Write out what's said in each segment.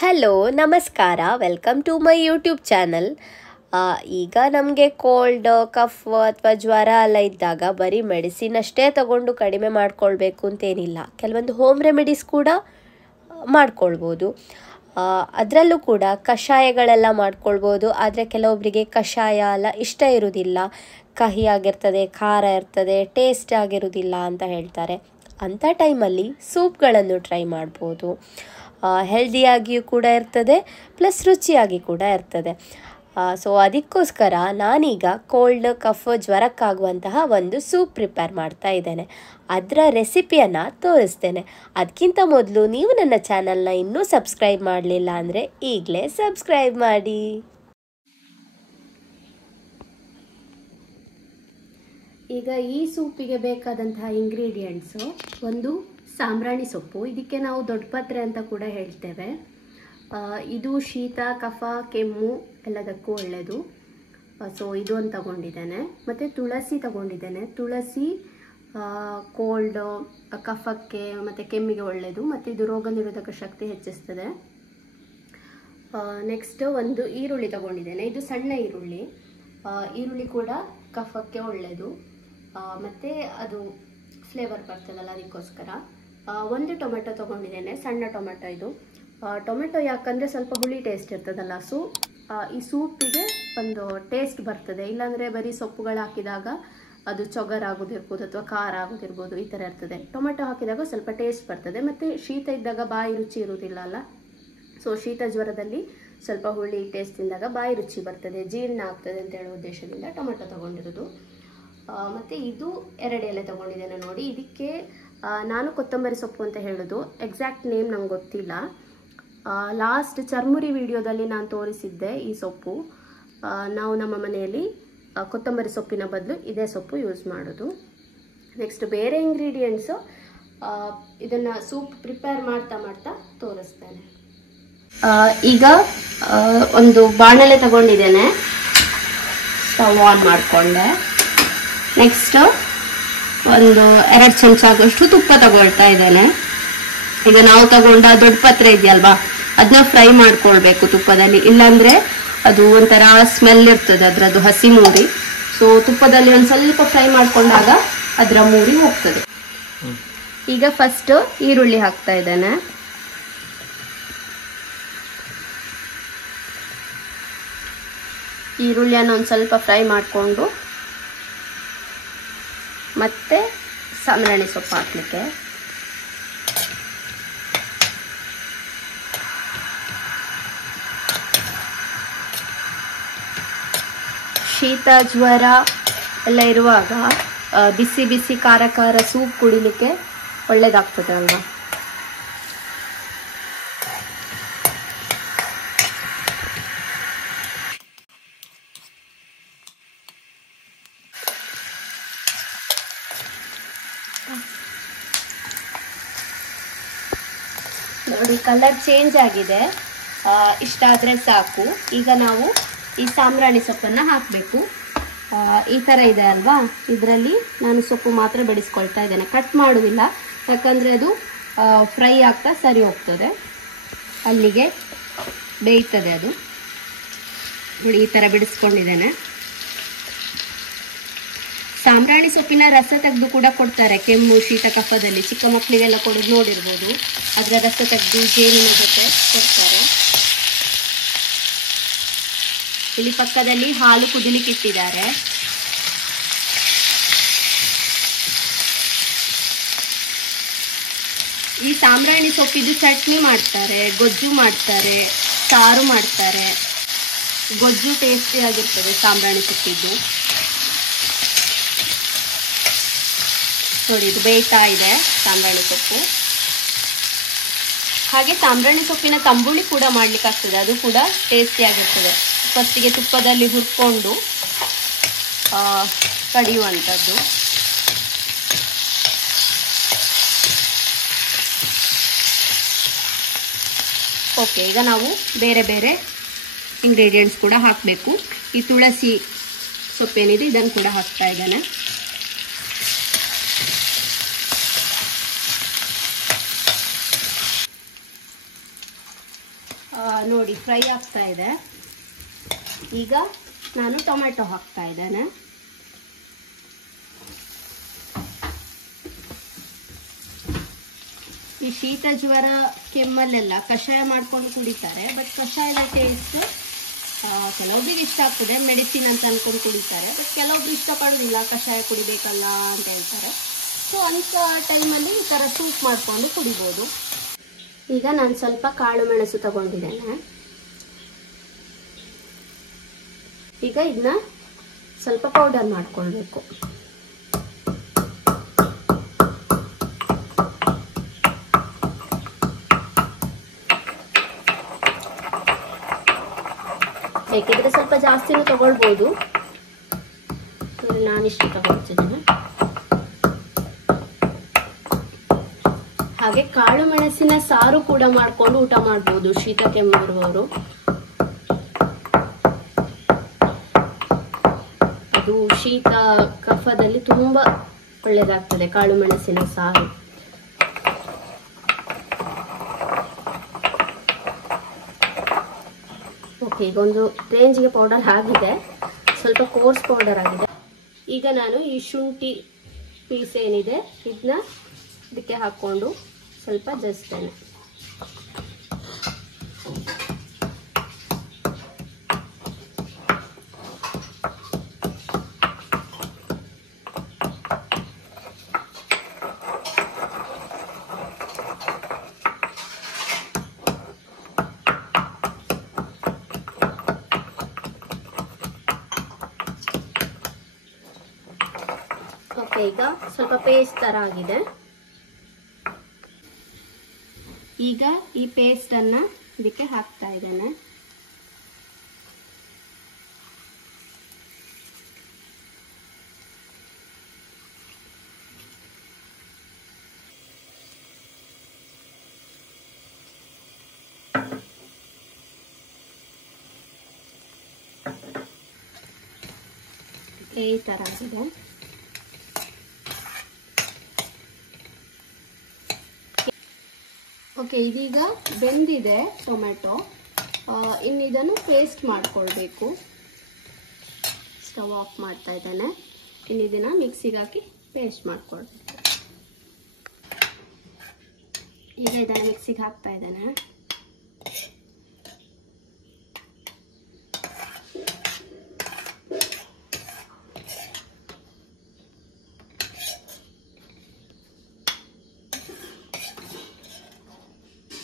Hello ನಮಸ್ಕಾರ, welcome to my YouTube channel. ಈಗ ನಮಗೆ ಕೋಲ್ಡ್ ಕಫ್ ಅಥವಾ ಜ್ವರ ಎಲ್ಲ ಇದ್ದಾಗ ಬರೀ ಮೆಡಿಸಿನ್ ಅಷ್ಟೇ ತಗೊಂಡು ಕಡಿಮೆ ಮಾಡ್ಕೊಳ್ಬೇಕು ಅಂತೇನಿಲ್ಲ. ಕೆಲವೊಂದು ಹೋಮ್ ರೆಮಿಡೀಸ್ ಕೂಡ ಮಾಡ್ಕೊಳ್ಬೋದು. ಅದರಲ್ಲೂ ಕೂಡ ಕಷಾಯಗಳೆಲ್ಲ ಮಾಡ್ಕೊಳ್ಬೋದು. ಆದರೆ ಕೆಲವೊಬ್ಬರಿಗೆ ಕಷಾಯ ಎಲ್ಲ ಇಷ್ಟ ಇರೋದಿಲ್ಲ, ಕಹಿ ಆಗಿರ್ತದೆ, ಖಾರ ಇರ್ತದೆ, ಟೇಸ್ಟ್ ಆಗಿರೋದಿಲ್ಲ ಅಂತ ಹೇಳ್ತಾರೆ. ಅಂಥ ಟೈಮಲ್ಲಿ ಸೂಪ್ಗಳನ್ನು ಟ್ರೈ ಮಾಡ್ಬೋದು. ಹೆಲ್ದಿಯಾಗಿಯೂ ಕೂಡ ಇರ್ತದೆ, ಪ್ಲಸ್ ರುಚಿಯಾಗಿ ಕೂಡ ಇರ್ತದೆ. ಸೊ ಅದಕ್ಕೋಸ್ಕರ ನಾನೀಗ ಕೋಲ್ಡ್ ಕಫ್ ಜ್ವರಕ್ಕಾಗುವಂತಹ ಒಂದು ಸೂಪ್ ಪ್ರಿಪೇರ್ ಮಾಡ್ತಾ ಇದ್ದೇನೆ. ಅದರ ರೆಸಿಪಿಯನ್ನು ತೋರಿಸ್ತೇನೆ. ಅದಕ್ಕಿಂತ ಮೊದಲು ನೀವು ನನ್ನ ಚಾನಲ್ನ ಇನ್ನೂ ಸಬ್ಸ್ಕ್ರೈಬ್ ಮಾಡಲಿಲ್ಲ ಅಂದರೆ ಈಗಲೇ ಸಬ್ಸ್ಕ್ರೈಬ್ ಮಾಡಿ. ಈಗ ಈ ಸೂಪಿಗೆ ಬೇಕಾದಂತಹ ಇಂಗ್ರೀಡಿಯೆಂಟ್ಸು, ಒಂದು ಸಾಂಬ್ರಾಣಿ ಸೊಪ್ಪು, ಇದಕ್ಕೆ ನಾವು ದೊಡ್ಡಪತ್ರೆ ಅಂತ ಕೂಡ ಹೇಳ್ತೇವೆ. ಇದು ಶೀತ, ಕಫ, ಕೆಮ್ಮು ಎಲ್ಲದಕ್ಕೂ ಒಳ್ಳೆಯದು. ಸೊ ಇದು ಒಂದು ತಗೊಂಡಿದ್ದೇನೆ. ಮತ್ತು ತುಳಸಿ ತಗೊಂಡಿದ್ದೇನೆ. ತುಳಸಿ ಕೋಲ್ಡ್, ಕಫಕ್ಕೆ ಮತ್ತು ಕೆಮ್ಮಿಗೆ ಒಳ್ಳೆಯದು, ಮತ್ತು ಇದು ರೋಗ ನಿರೋಧಕ ಶಕ್ತಿ ಹೆಚ್ಚಿಸ್ತದೆ. ನೆಕ್ಸ್ಟ್ ಒಂದು ಈರುಳ್ಳಿ ತಗೊಂಡಿದ್ದೇನೆ. ಇದು ಸಣ್ಣ ಈರುಳ್ಳಿ. ಈರುಳ್ಳಿ ಕೂಡ ಕಫಕ್ಕೆ ಒಳ್ಳೆಯದು, ಮತ್ತು ಅದು ಫ್ಲೇವರ್ ಬರ್ತದಲ್ಲ ಅದಕ್ಕೋಸ್ಕರ. ಒಂದು ಟೊಮೆಟೊ ತೊಗೊಂಡಿದ್ದೇನೆ, ಸಣ್ಣ ಟೊಮೆಟೊ ಇದು. ಟೊಮೆಟೊ ಯಾಕಂದರೆ ಸ್ವಲ್ಪ ಹುಳಿ ಟೇಸ್ಟ್ ಇರ್ತದಲ್ಲ, ಸೊ ಈ ಸೂಪಿಗೆ ಒಂದು ಟೇಸ್ಟ್ ಬರ್ತದೆ. ಇಲ್ಲಾಂದರೆ ಬರೀ ಸೊಪ್ಪುಗಳು ಹಾಕಿದಾಗ ಅದು ಚೊಗರಾಗೋದಿರ್ಬೋದು ಅಥವಾ ಖಾರ ಆಗೋದಿರ್ಬೋದು, ಈ ಥರ ಇರ್ತದೆ. ಟೊಮೆಟೊ ಹಾಕಿದಾಗ ಸ್ವಲ್ಪ ಟೇಸ್ಟ್ ಬರ್ತದೆ. ಮತ್ತು ಶೀತ ಇದ್ದಾಗ ಬಾಯಿ ರುಚಿ ಇರುವುದಿಲ್ಲ ಅಲ್ಲ, ಸೊ ಶೀತ ಜ್ವರದಲ್ಲಿ ಸ್ವಲ್ಪ ಹುಳಿ ಟೇಸ್ಟ್ ಇದ್ದಾಗ ಬಾಯಿ ರುಚಿ ಬರ್ತದೆ, ಜೀರ್ಣ ಆಗ್ತದೆ ಅಂತ ಹೇಳೋ ಉದ್ದೇಶದಿಂದ ಟೊಮೆಟೊ ತೊಗೊಂಡಿರೋದು. ಮತ್ತು ಇದು 2 ಎಲೆ ತೊಗೊಂಡಿದ್ದೇನೆ ನೋಡಿ. ಇದಕ್ಕೆ ನಾನು ಕೊತ್ತಂಬರಿ ಸೊಪ್ಪು ಅಂತ ಹೇಳೋದು, ಎಕ್ಸಾಕ್ಟ್ ನೇಮ್ ನಂಗೆ ಗೊತ್ತಿಲ್ಲ. ಲಾಸ್ಟ್ ಚರ್ಮುರಿ ವಿಡಿಯೋದಲ್ಲಿ ನಾನು ತೋರಿಸಿದ್ದೆ ಈ ಸೊಪ್ಪು. ನಾವು ನಮ್ಮ ಮನೆಯಲ್ಲಿ ಕೊತ್ತಂಬರಿ ಸೊಪ್ಪಿನ ಬದಲು ಇದೇ ಸೊಪ್ಪು ಯೂಸ್ ಮಾಡೋದು. ನೆಕ್ಸ್ಟ್ ಬೇರೆ ಇಂಗ್ರೀಡಿಯೆಂಟ್ಸು ಇದನ್ನು ಸೂಪ್ ಪ್ರಿಪೇರ್ ಮಾಡ್ತಾ ಮಾಡ್ತಾ ತೋರಿಸ್ತೇನೆ. ಈಗ ಒಂದು ಬಾಣಲೆ ತಗೊಂಡಿದ್ದೇನೆ, ಸ್ಟವ್ ಆನ್ ಮಾಡಿಕೊಂಡೆ. ನೆಕ್ಸ್ಟ್ ಒಂದು 2 ಚಮಚ ಆಗುವಷ್ಟು ತುಪ್ಪ ತಗೊಳ್ತಾ ಇದ್ದೇನೆ. ಈಗ ನಾವು ತಗೊಂಡ ದೊಡ್ಡ ಪತ್ರೆ ಇದೆಯಲ್ವಾ, ಅದನ್ನ ಫ್ರೈ ಮಾಡ್ಕೊಳ್ಬೇಕು ತುಪ್ಪದಲ್ಲಿ, ಇಲ್ಲಾಂದ್ರೆ ಅದು ಒಂಥರ ಸ್ಮೆಲ್ ಇರ್ತದೆ ಅದರದ್ದು, ಹಸಿ ಮೂರಿ. ಸೊ ತುಪ್ಪದಲ್ಲಿ ಒಂದು ಸ್ವಲ್ಪ ಫ್ರೈ ಮಾಡ್ಕೊಂಡಾಗ ಅದರ ಮೂರಿ ಹೋಗ್ತದೆ. ಈಗ ಫಸ್ಟ್ ಈರುಳ್ಳಿ ಹಾಕ್ತಾ ಇದ್ದೇನೆ. ಈರುಳ್ಳಿಯನ್ನು ಒಂದು ಸ್ವಲ್ಪ ಫ್ರೈ ಮಾಡಿಕೊಂಡು ಮತ್ತೆ ಸಾಂಬ್ರಾಣಿ ಸೊಪ್ಪು ಹಾಕ್ಲಿಕ್ಕೆ. ಶೀತ ಜ್ವರ ಎಲ್ಲ ಇರುವಾಗ ಬಿಸಿ ಬಿಸಿ ಖಾರ ಖಾರ ಸೂಪ್ ಕುಡಿಲಿಕ್ಕೆ ಒಳ್ಳೇದಾಗ್ತದೆ ಅಲ್ವಾ. ನೋಡಿ ಕಲರ್ ಚೇಂಜ್ ಆಗಿದೆ, ಇಷ್ಟ ಆದರೆ ಸಾಕು. ಈಗ ನಾವು ಈ ಸಾಂಬ್ರಾಣಿ ಸೊಪ್ಪನ್ನು ಹಾಕಬೇಕು. ಈ ಥರ ಇದೆ ಅಲ್ವಾ, ಇದರಲ್ಲಿ ನಾನು ಸೊಪ್ಪು ಮಾತ್ರ ಬೆಳೆಸ್ಕೊಳ್ತಾ ಇದ್ದೇನೆ, ಕಟ್ ಮಾಡುವುದಿಲ್ಲ, ಯಾಕಂದರೆ ಅದು ಫ್ರೈ ಆಗ್ತಾ ಸರಿ ಹೋಗ್ತದೆ, ಅಲ್ಲಿಗೆ ಬೇಯ್ತದೆ ಅದು. ನೋಡಿ ಈ ಥರ ಬಿಡಿಸ್ಕೊಂಡಿದ್ದೇನೆ. ಸಾಂಬ್ರಾಣಿ ಸೊಪ್ಪಿನ ರಸ ತೆಗೆದು ಕೂಡ ಕೊಡ್ತಾರೆ ಕೆಮ್ಮು ಶೀತ ಕಫದಲ್ಲಿ, ಚಿಕ್ಕ ಮಕ್ಕಳಿಗೆಲ್ಲ ಕೊಡೋದು ನೋಡಿರ್ಬೋದು. ಅದರ ರಸ ತೆಗೆದು ಜೇನಿನ ಜೊತೆ ಕೊಡ್ತಾರೆ. ಇಲ್ಲಿ ಪಕ್ಕದಲ್ಲಿ ಹಾಲು ಕುದಿಲಿಕ್ಕೆ ಇಟ್ಟಿದ್ದಾರೆ. ಈ ಸಾಂಬ್ರಾಣಿ ಸೊಪ್ಪಿದ್ದು ಚಟ್ನಿ ಮಾಡ್ತಾರೆ, ಗೊಜ್ಜು ಮಾಡ್ತಾರೆ, ಸಾರು ಮಾಡ್ತಾರೆ. ಗೊಜ್ಜು ಟೇಸ್ಟಿ ಆಗಿರ್ತದೆ ಸಾಂಬ್ರಾಣಿ ಸೊಪ್ಪಿದ್ದು. ನೋಡಿ ಇದು ಬೇಯ್ತಾ ಇದೆ ಸಾಂಬ್ರಾಣಿ ಸೊಪ್ಪು. ಹಾಗೆ ಸಾಂಬ್ರಾಣಿ ಸೊಪ್ಪಿನ ತಂಬುಳಿ ಕೂಡ ಮಾಡ್ಲಿಕ್ಕೆ ಆಗ್ತದೆ, ಅದು ಕೂಡ ಟೇಸ್ಟಿ ಆಗಿರ್ತದೆ. ಫಸ್ಟಿಗೆ ತುಪ್ಪದಲ್ಲಿ ಹುರ್ಕೊಂಡು ಕಡಿಯುವಂಥದ್ದು. ಓಕೆ, ಈಗ ನಾವು ಬೇರೆ ಬೇರೆ ಇಂಗ್ರೀಡಿಯೆಂಟ್ಸ್ ಕೂಡ ಹಾಕಬೇಕು. ಈ ತುಳಸಿ ಸೊಪ್ಪೇನಿದೆ ಇದನ್ನು ಕೂಡ ಹಾಕ್ತಾ ಇದ್ದೇನೆ. ನೋಡಿ ಫ್ರೈ ಆಗ್ತಾ ಇದೆ. ಈಗ ನಾನು ಟೊಮೆಟೊ ಹಾಕ್ತಾ ಇದ್ದೇನೆ. ಈ ಶೀತ ಜ್ವರ ಕೆಮ್ಮಲ್ಲೆಲ್ಲ ಕಷಾಯ ಮಾಡ್ಕೊಂಡು ಕುಡಿತಾರೆ. ಬಟ್ ಕಷಾಯದ ಟೇಸ್ಟ್ ಕೆಲವೊಬ್ರಿಗೆ ಇಷ್ಟ ಆಗ್ತದೆ, ಮೆಡಿಸಿನ್ ಅಂತ ಅನ್ಕೊಂಡು ಕುಡಿತಾರೆ. ಬಟ್ ಕೆಲವೊಬ್ರು ಇಷ್ಟಪಡೋದಿಲ್ಲ, ಕಷಾಯ ಕುಡಿಬೇಕಲ್ಲ ಅಂತ ಹೇಳ್ತಾರೆ. ಸೊ ಅಂಥ ಟೈಮಲ್ಲಿ ಈ ಥರ ಸೂಪ್ ಮಾಡಿಕೊಂಡು ಕುಡಿಬೋದು. ಈಗ ನಾನು ಸ್ವಲ್ಪ ಕಾಳು ಮೆಣಸು ತಗೊಂಡಿದ್ದೇನೆ. ಈಗ ಇದನ್ನ ಸ್ವಲ್ಪ ಪೌಡರ್ ಮಾಡ್ಕೊಳ್ಬೇಕು. ಬೇಕಿದ್ರೆ ಸ್ವಲ್ಪ ಜಾಸ್ತಿನೂ ತಗೊಳ್ಬೋದು. ನಾನಿಷ್ಟು ತಗೊಳ್ತಿದ್ದೇನೆ. ಹಾಗೆ ಕಾಳು ಮೆಣಸಿನ ಸಾರು ಕೂಡ ಮಾಡ್ಕೊಂಡು ಊಟ ಮಾಡ್ಬೋದು ಶೀತ ಕೆಮ್ಮು ಇರುವವರು. ಅದು ಶೀತ ಕಫದಲ್ಲಿ ತುಂಬಾ ಒಳ್ಳೆದಾಗ್ತದೆ ಕಾಳು ಮೆಣಸಿನ ಸಾರು. ಓಕೆ, ಈಗ ಒಂದು ರೇಂಜ್ಗೆ ಪೌಡರ್ ಆಗಿದೆ, ಸ್ವಲ್ಪ ಕೋರ್ಸ್ ಪೌಡರ್ ಆಗಿದೆ. ಈಗ ನಾನು ಈ ಶುಂಠಿ ಪೀಸ್ ಏನಿದೆ ಇದನ್ನ ಇದಕ್ಕೆ ಹಾಕೊಂಡು ಸ್ವಲ್ಪ ಜಜ್ತೇನೆ. ಓಕೆ, ಈಗ ಸ್ವಲ್ಪ ಪೇಸ್ಟ್ ತರ ಆಗಿದೆ. ಈಗ ಈ ಪೇಸ್ಟ್ ಅನ್ನ ಇದಕ್ಕೆ ಹಾಕ್ತಾ ಇದ್ದೇನೆ. ಈ ತರ ಆಗಿದೆ. ಓಕೆ, ಇದೀಗ ಬೆಂದಿದೆ ಟೊಮೆಟೊ. ಇನ್ನು ಇದನ್ನು ಪೇಸ್ಟ್ ಮಾಡ್ಕೊಳ್ಬೇಕು. ಸ್ಟವ್ ಆಫ್ ಮಾಡ್ತಾ ಇದ್ದೇನೆ. ಇನ್ನು ಇದನ್ನ ಮಿಕ್ಸಿಗೆ ಹಾಕಿ ಪೇಸ್ಟ್ ಮಾಡ್ಕೊಳ್ಬೇಕು. ಈಗ ಇದನ್ನ ಮಿಕ್ಸಿಗೆ ಹಾಕ್ತಾ ಇದ್ದೇನೆ.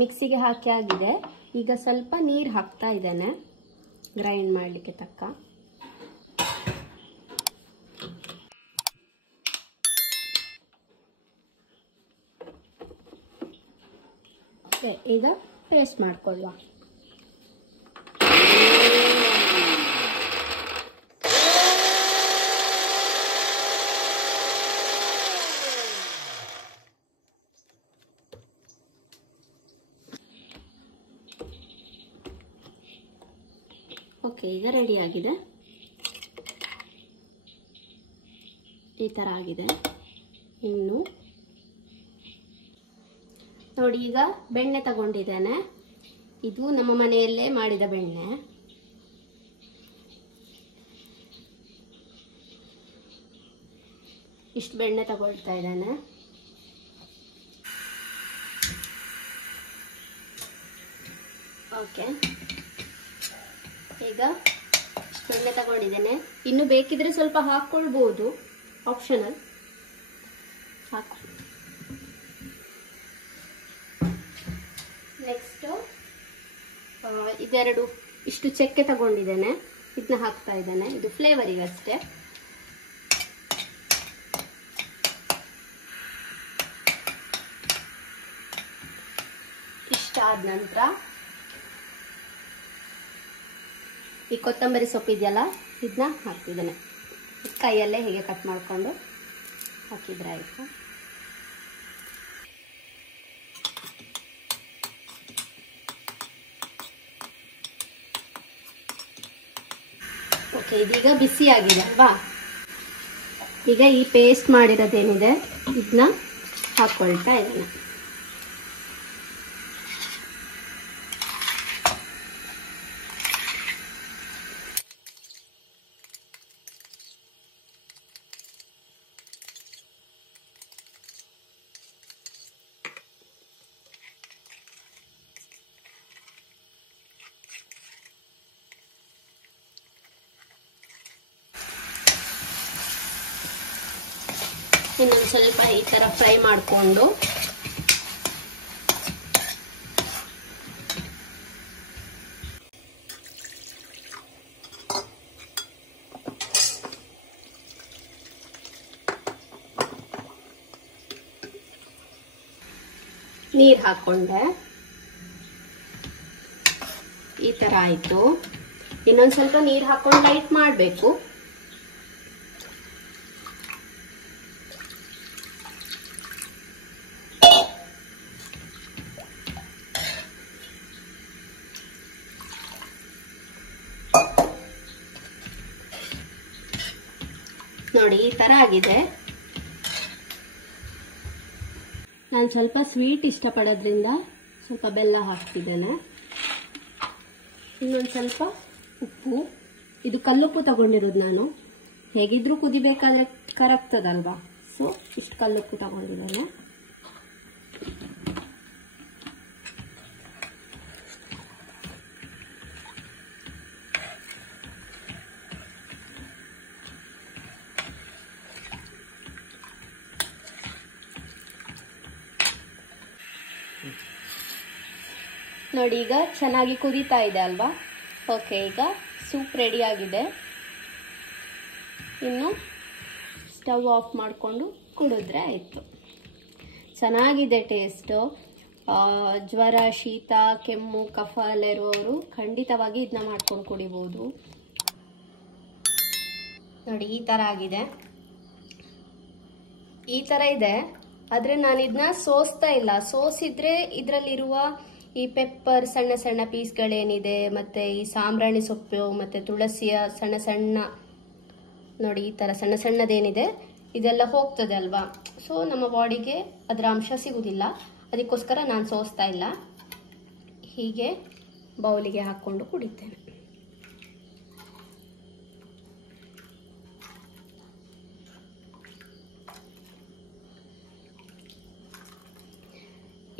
ಮಿಕ್ಸಿಗೆ ಹಾಕಿ ಆಗಿದೆ. ಈಗ ಸ್ವಲ್ಪ ನೀರು ಹಾಕ್ತಾ ಇದ್ದೇನೆ ಗ್ರೈಂಡ್ ಮಾಡಲಿಕ್ಕೆ ತಕ್ಕ. ಈಗ ಪೇಸ್ಟ್ ಮಾಡ್ಕೊಳ್ಳುವ. ಓಕೆ, ಈಗ ರೆಡಿ ಆಗಿದೆ. ಈ ತರ ಆಗಿದೆ. ಇನ್ನು ನೋಡಿ, ಈಗ ಬೆಣ್ಣೆ ತಗೊಂಡಿದ್ದೇನೆ. ಇದು ನಮ್ಮ ಮನೆಯಲ್ಲೇ ಮಾಡಿದ ಬೆಣ್ಣೆ. ಇಷ್ಟು ಬೆಣ್ಣೆ ತಗೊಳ್ತಾ ಇದ್ದೇನೆ. ಓಕೆ, ಈಗ ಬೆಣ್ಣೆ ತಗೊಂಡಿದ್ದೇನೆ. ಇನ್ನು ಬೇಕಿದ್ರೆ ಸ್ವಲ್ಪ ಹಾಕೊಳ್ಬಹುದು, ಆಪ್ಷನಲ್. ಹಾಕು. ನೆಕ್ಸ್ಟ್ ಇದೆರಡು ಇಷ್ಟು ಚಕ್ಕೆ ತಗೊಂಡಿದ್ದೇನೆ, ಇದನ್ನ ಹಾಕ್ತಾ ಇದ್ದೇನೆ. ಇದು ಫ್ಲೇವರಿಗೆ ಅಷ್ಟೇ. ಇಷ್ಟ ಆದ ನಂತರ ಈ ಕೊತ್ತಂಬರಿ ಸೊಪ್ಪು ಇದೆಯಲ್ಲ, ಇದನ್ನ ಹಾಕ್ತಿದ್ದೇನೆ. ಕೈಯಲ್ಲೇ ಹೀಗೆ ಕಟ್ ಮಾಡಿಕೊಂಡು ಹಾಕಿದ್ರೆ ಆಯಿತು. ಓಕೆ, ಇದೀಗ ಬಿಸಿ ಆಗಿದೆ ಅಲ್ವಾ? ಈಗ ಈ ಪೇಸ್ಟ್ ಮಾಡಿರೋದೇನಿದೆ ಇದನ್ನ ಹಾಕೊಳ್ತಾ ಇದ್ದೇನೆ. ಇನ್ನೊಂದು ಸ್ವಲ್ಪ ಈ ಥರ ಫ್ರೈ ಮಾಡಿಕೊಂಡು ನೀರು ಹಾಕೊಂಡೆ. ಈ ಥರ ಆಯಿತು. ಇನ್ನೊಂದು ಸ್ವಲ್ಪ ನೀರು ಹಾಕೊಂಡು ಲೈಟ್ ಮಾಡಬೇಕು. ನೋಡಿ ಈ ಥರ ಆಗಿದೆ. ನಾನು ಸ್ವಲ್ಪ ಸ್ವೀಟ್ ಇಷ್ಟಪಡೋದ್ರಿಂದ ಸ್ವಲ್ಪ ಬೆಲ್ಲ ಹಾಕ್ತಿದ್ದೇನೆ. ಇನ್ನೊಂದು ಸ್ವಲ್ಪ ಉಪ್ಪು. ಇದು ಕಲ್ಲುಪ್ಪು ತಗೊಂಡಿರೋದು ನಾನು. ಹೇಗಿದ್ರೂ ಕುದಿಬೇಕಾದ್ರೆ ಕರಗ್ತದಲ್ವಾ, ಸೊ ಇಷ್ಟು ಕಲ್ಲುಪ್ಪು ತಗೊಂಡಿದ್ದೇನೆ. ನೋಡಿ ಈಗ ಚೆನ್ನಾಗಿ ಕುದೀತಾ ಇದೆ ಅಲ್ವಾ. ಓಕೆ, ಈಗ ಸೂಪ್ ರೆಡಿ ಆಗಿದೆ. ಇನ್ನು ಸ್ಟವ್ ಆಫ್ ಮಾಡಿಕೊಂಡು ಕುಡಿದ್ರೆ ಆಯಿತು. ಚೆನ್ನಾಗಿದೆ ಟೇಸ್ಟು. ಜ್ವರ, ಶೀತ, ಕೆಮ್ಮು, ಕಫ ಎಲ್ಲ ಇರುವವರು ಖಂಡಿತವಾಗಿ ಇದನ್ನ ಮಾಡ್ಕೊಂಡು ಕುಡಿಬೋದು. ನೋಡಿ ಈ ಥರ ಆಗಿದೆ. ಈ ಥರ ಇದೆ, ಆದರೆ ನಾನು ಇದನ್ನ ಸೋಸ್ತಾ ಇಲ್ಲ. ಸೋಸಿದ್ರೆ ಇದರಲ್ಲಿರುವ ಈ ಪೆಪ್ಪರ್ ಸಣ್ಣ ಸಣ್ಣ ಪೀಸ್ಗಳೇನಿದೆ, ಮತ್ತು ಈ ಸಾಂಬ್ರಾಣಿ ಸೊಪ್ಪು ಮತ್ತು ತುಳಸಿಯ ಸಣ್ಣ ಸಣ್ಣ, ನೋಡಿ ಈ ಥರ ಸಣ್ಣ ಸಣ್ಣದೇನಿದೆ ಇದೆಲ್ಲ ಹೋಗ್ತದೆ ಅಲ್ವಾ. ಸೊ ನಮ್ಮ ಬಾಡಿಗೆ ಅದರ ಅಂಶ ಸಿಗುವುದಿಲ್ಲ. ಅದಕ್ಕೋಸ್ಕರ ನಾನು ಸೋಸ್ತಾ ಇಲ್ಲ. ಹೀಗೆ ಬೌಲಿಗೆ ಹಾಕ್ಕೊಂಡು ಕುಡಿತೇನೆ.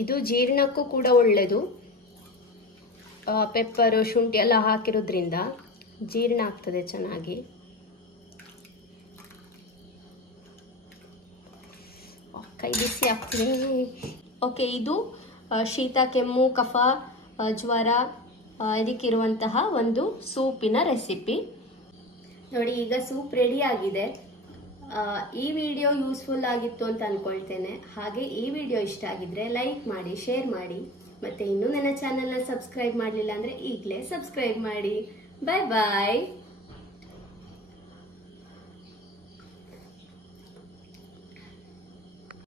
ಇದು ಜೀರ್ಣಕ್ಕೂ ಕೂಡ ಒಳ್ಳೆಯದು. ಪೆಪ್ಪರು, ಶುಂಠಿ ಎಲ್ಲ ಹಾಕಿರೋದ್ರಿಂದ ಜೀರ್ಣ ಆಗ್ತದೆ ಚೆನ್ನಾಗಿ. ಕೈ ಬಿಸಿ ಆಗ್ತದೆ. ಓಕೆ, ಇದು ಶೀತ, ಕೆಮ್ಮು, ಕಫ, ಜ್ವರ ಇದಕ್ಕಿರುವಂತಹ ಒಂದು ಸೂಪಿನ ರೆಸಿಪಿ. ನೋಡಿ ಈಗ ಸೂಪ್ ರೆಡಿ ಆಗಿದೆ. ಈ ವಿಡಿಯೋ ಯೂಸ್ಫುಲ್ ಆಗಿತ್ತು ಅಂತ ಅನ್ಕೊಳ್ತೇನೆ. ಹಾಗೆ ಈ ವಿಡಿಯೋ ಇಷ್ಟ ಆಗಿದ್ರೆ ಲೈಕ್ ಮಾಡಿ, ಶೇರ್ ಮಾಡಿ, ಮತ್ತೆ ಇನ್ನೂ ನನ್ನ ಚಾನೆಲ್ನ ಸಬ್ಸ್ಕ್ರೈಬ್ ಮಾಡಲಿಲ್ಲ ಅಂದರೆ ಈಗಲೇ ಸಬ್ಸ್ಕ್ರೈಬ್ ಮಾಡಿ. ಬಾಯ್ ಬಾಯ್.